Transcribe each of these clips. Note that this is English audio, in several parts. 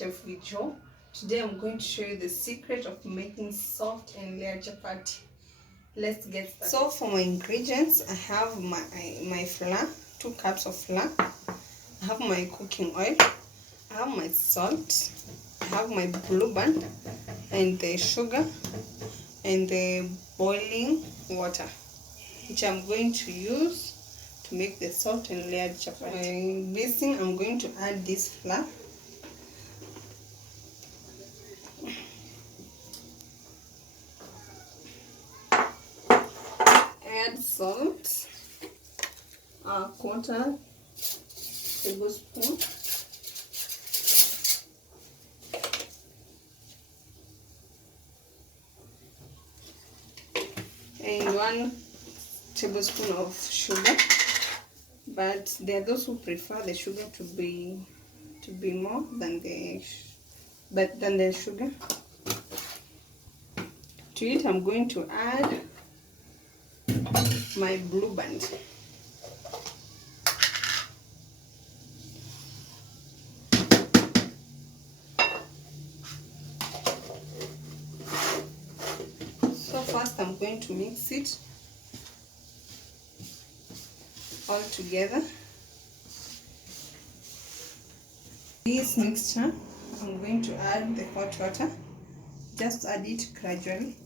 Chef Joe. Today I'm going to show you the secret of making soft and layered chapati. Let's get started. So for my ingredients, I have my flour, 2 cups of flour. I have my cooking oil. I have my salt. I have my blue band and the sugar and the boiling water, which I'm going to use to make the soft and layered chapati. My basting, I'm going to add this flour. Add salt, a 1/4 tablespoon. And 1 tablespoon of sugar, but there are those who prefer the sugar to be more than the sugar. To it, I'm going to add my blue band. So first I'm going to mix it all together. This mixture, I'm going to add the hot water. Just add it gradually.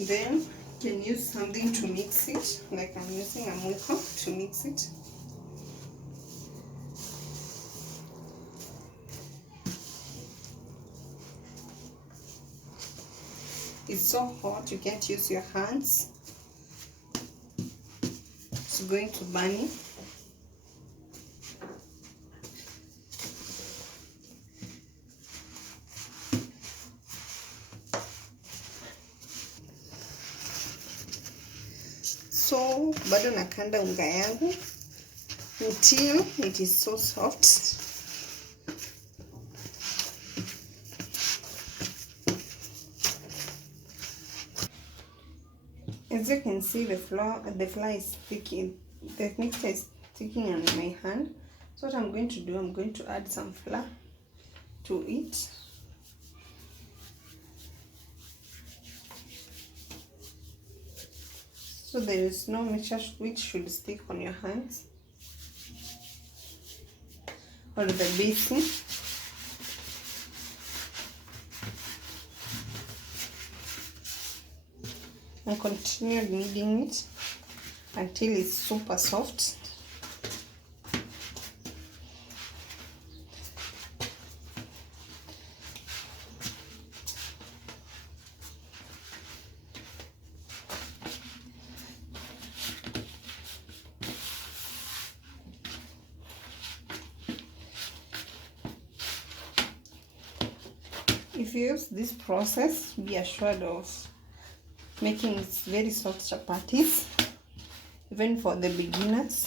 Then you can use something to mix it, like I'm using a muiko to mix it. It's so hot you can't use your hands. It's going to burn you. So bado nakanda unga yangu until it is so soft. As you can see, the flour is sticking. The mixture is sticking on my hand. So what I'm going to do, I'm going to add some flour to it. So there is no mixture which should stick on your hands or the basin. And continue kneading it until it's super soft. If you use this process, be assured of making very soft chapatis, even for the beginners.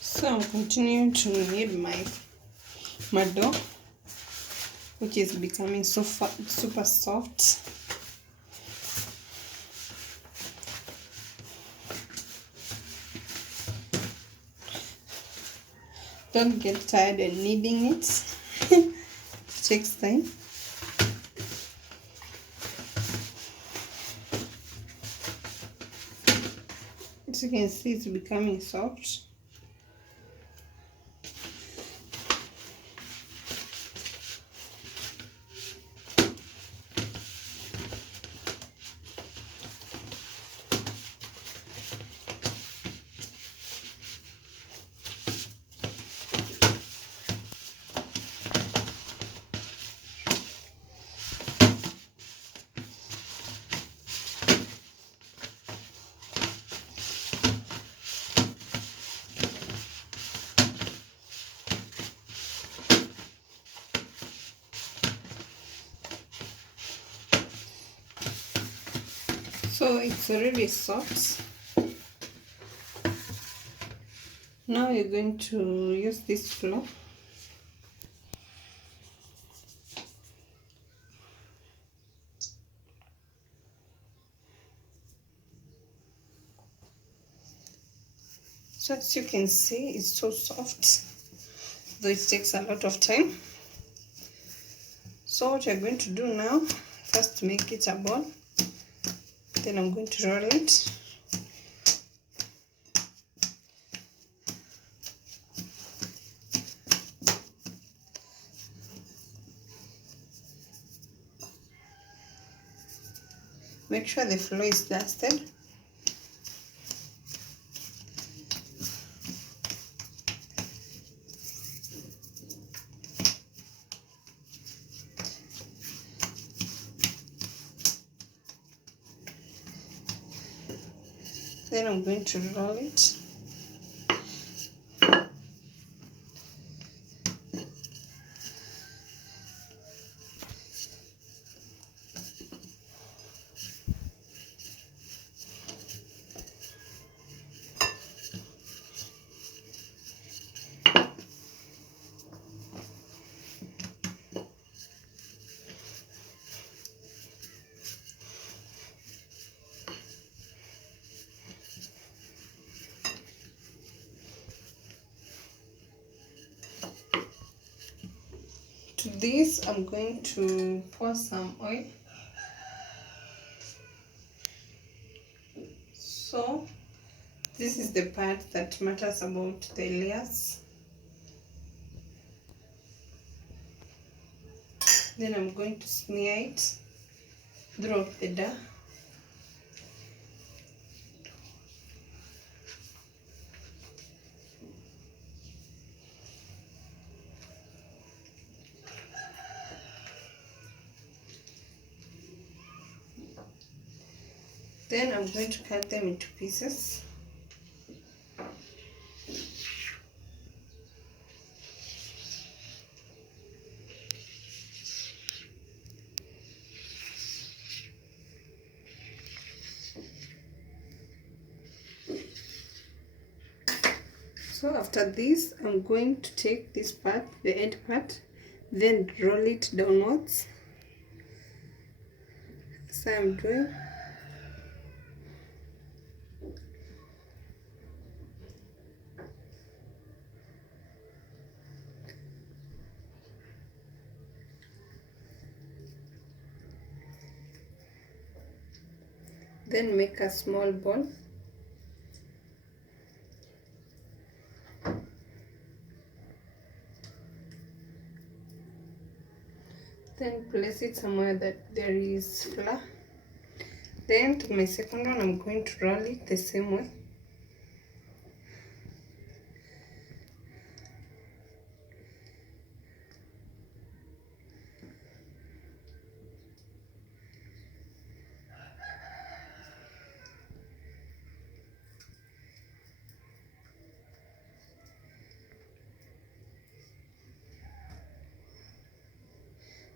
So I'm continuing to knead my dough, which is becoming super soft. Don't get tired of kneading it. It takes time. As you can see, it's becoming soft. So it's already soft. Now you're going to use this flour So as you can see, it's so soft, though it takes a lot of time. So what you're going to do now, first make it a ball, then I'm going to roll it. Make sure the flour is dusted. Then I'm going to roll it. To this, I'm going to pour some oil. So this is the part that matters about the layers. Then I'm going to smear it throughout the dough. Then I'm going to cut them into pieces. So after this, I'm going to take this part, the end part, then roll it downwards. So I'm doing. Then make a small ball. Then place it somewhere that there is flour. Then to my second one, I'm going to roll it the same way.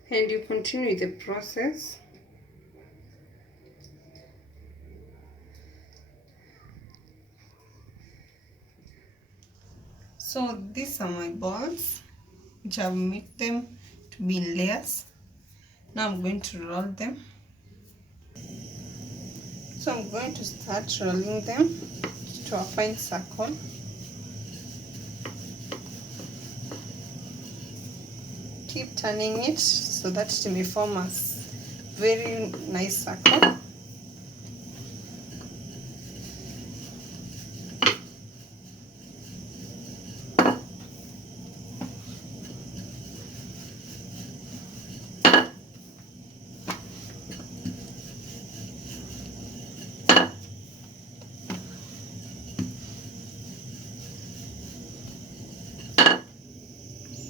And you continue the process. So these are my balls, which I've made them to be in layers. Now I'm going to roll them. So I'm going to start rolling them to a fine circle. Keep turning it so that it may form a very nice circle.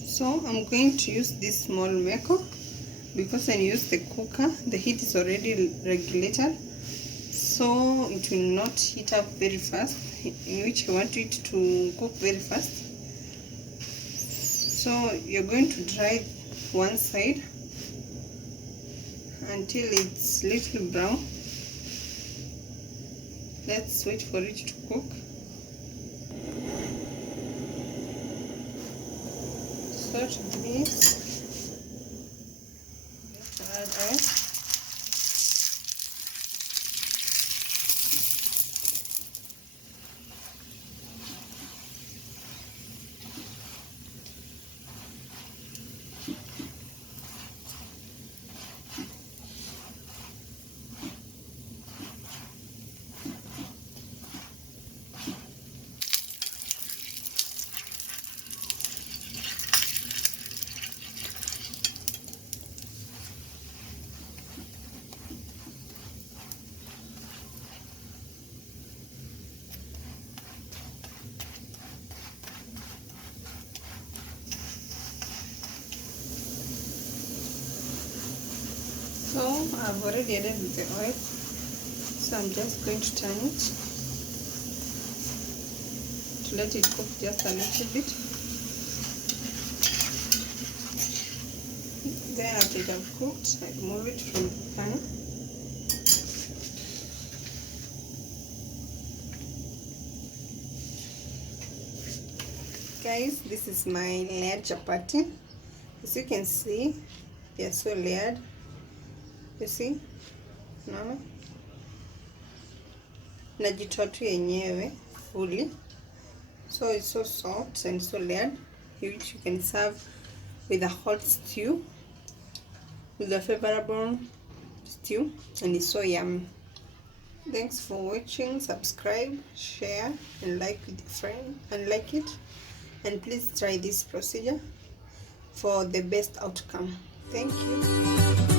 So I'm going to use this small meko because when you use the cooker, the heat is already regulated, so it will not heat up very fast, in which I want it to cook very fast. So you're going to dry one side until it's little brown. Let's wait for it to cook. So to this, add oil. I've already added the oil, so I'm just going to turn it to let it cook just a little bit. Then after it has cooked, I remove it from the pan. Guys, this is my layered chapati. As you can see, they are so layered. You see? Naona najitoa tu yenyewe fully, so it's so soft and so layered, which you can serve with a hot stew, with a favorable stew, and it's so yummy. Thanks for watching. Subscribe, share, and like with a friend, and like it, and please try this procedure for the best outcome. Thank you.